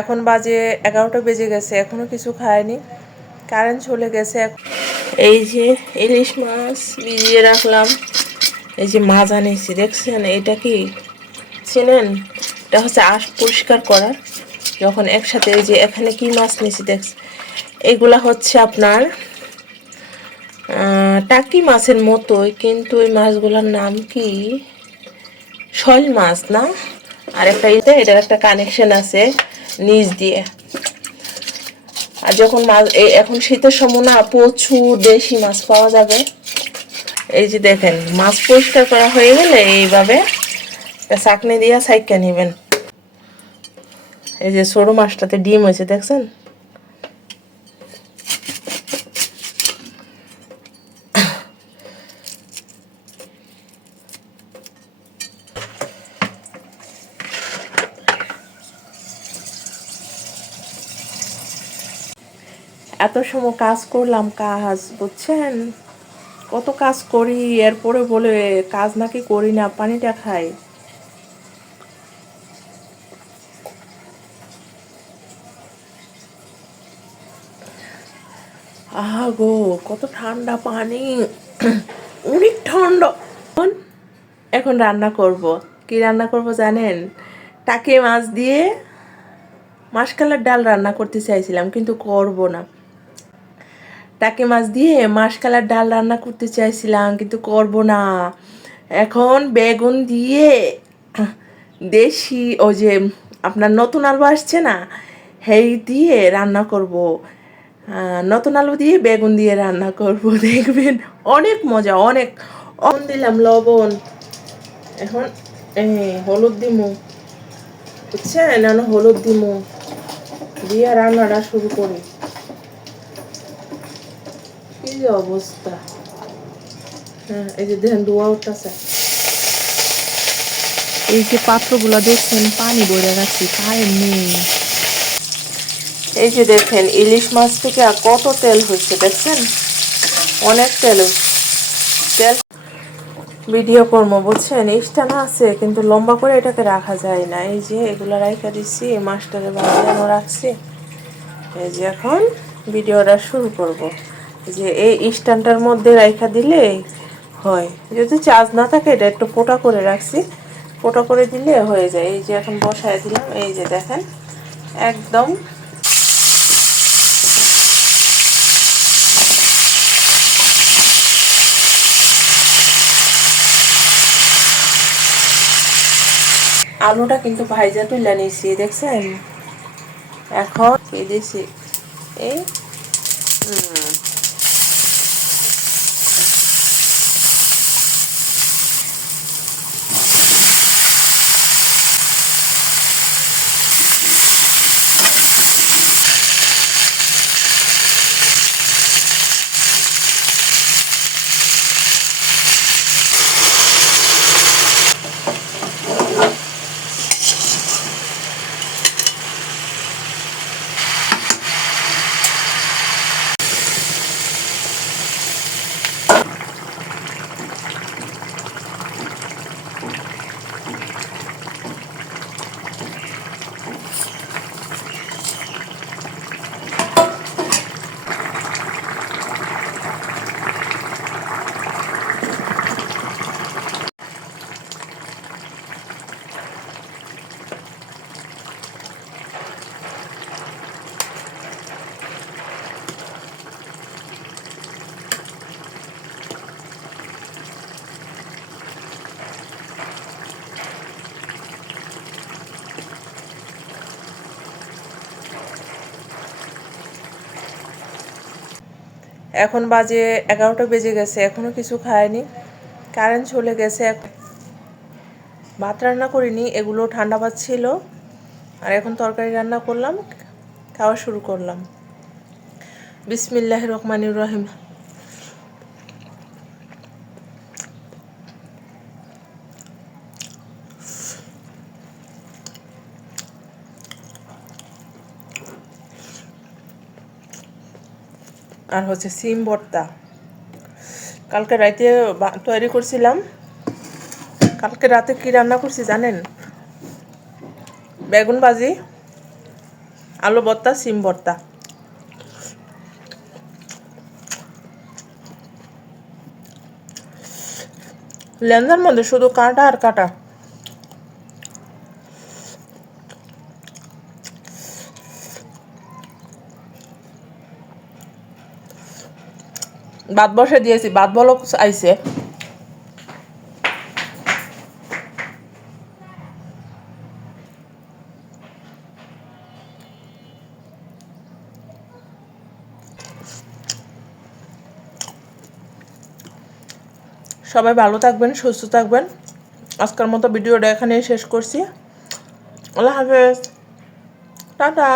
এখন বাজে এগারোটা বেজে গেছে, এখনও কিছু খায়নি। কারেন্ট চলে গেছে এই যে ইলিশ মাছ ভিজিয়ে রাখলাম। এই যে মাছ আনিয়েছি দেখছেন? এটা কি? চেনেন? এটা হচ্ছে আঁশ পরিষ্কার করার। যখন একসাথে এই যে এখানে কি মাছ নিয়েছি দেখ। এগুলা হচ্ছে আপনার টাকি মাছের মতোই, কিন্তু ওই মাছগুলোর নাম কি? শৈল মাছ, না? আর একটা এটার একটা কানেকশন আছে। নিচ দিয়ে। আর যখন মাছ এখন শীতের সময় না প্রচুর দেশি মাছ পাওয়া যাবে। এই যে দেখেন, মাছ পরিষ্কার করা হয়ে গেলে এইভাবে চাকনি দিয়ে সাইকা নেবেন। এই যে সরু মাছটাতে ডিম হয়েছে, দেখছেন? এত সময় কাজ করলাম কাজ, বুঝছেন? কত কাজ করি, এরপরে বলে কাজ নাকি করি না, পানিটা খাই। আহা গো কত ঠান্ডা পানি। অনেক ঠান্ডা। এখন- এখন রান্না করব। কি রান্না করব জানেন? টাকে মাছ দিয়ে মাসকালার ডাল রান্না করতে চাইছিলাম, কিন্তু করব না। টাকে মাছ দিয়ে মাসকালার ডাল রান্না করতে চাইছিলাম, কিন্তু করব না। এখন বেগুন দিয়ে দেশি ও যে আপনার নতুন আলু আসছে না, সেই দিয়ে রান্না করব। নতুন আলু দিয়ে বেগুন দিয়ে রান্না করব, দেখবেন। অনেক মজা, অনেক। অন দিলাম লবণ। এখন হলুদ দিমু। বুঝছেন? এখন হলুদ দিমু। দিয়ে রান্নাটা শুরু করি। কি যে অবস্থা? হ্যাঁ এই যে দেখেন ধোয়া উঠতেছে। এই যে পাত্রগুলো দেখছেন পানি বইরে রাখছি কারেন্ট নেই। এই যে দেখেন ইলিশ মাছ থেকে আর কত তেল হচ্ছে দেখছেন? অনেক তেল তেল ভিডিও করব বুঝছেন? ইস্টানা আছে কিন্তু লম্বা করে এটাকে রাখা যায় না। এই যে এগুলো রাইখা দিচ্ছি এই মাছটাকে বাজানো রাখছি। এই যে এখন ভিডিওটা শুরু করব। যে এই স্ট্যান্ডটার মধ্যে রাইখা দিলে হয়। যদি চার্জ না থাকে এটা একটু ফোটা করে রাখছি। ফোটা করে দিলে হয়ে যায়। এই যে এখন বসায় দিলাম এই যে দেখেন একদম আলুটা কিন্তু ভাইজা তুলে নিয়েছি দেখছেন? এখন এই দিছি? এই হুম, এখন বাজে এগারোটা বেজে গেছে এখনও কিছু খায়নি কারেন্ট চলে গেছে ভাত রান্না করিনি, এগুলো ঠান্ডা ভাত ছিল, আর এখন তরকারি রান্না করলাম, খাওয়া শুরু করলাম। বিসমিল্লাহ রহমানুর রহিম। আর হচ্ছে সিম ভর্তা। কালকে রাতে তৈরি করছিলাম। কালকে রাতে কি রান্না করছি জানেন? বেগুন ভাজি, আলু ভর্তা, সিম ভর্তা। লেন্দার মধ্যে শুধু কাঁটা আর কাঁটা। ভাত বসে দিয়েছি ভাত বলক আইছে। সবাই ভালো থাকবেন, সুস্থ থাকবেন। আজকের মতো ভিডিওটা এখানেই শেষ করছি। আল্লাহ হাফেজ। টাটা।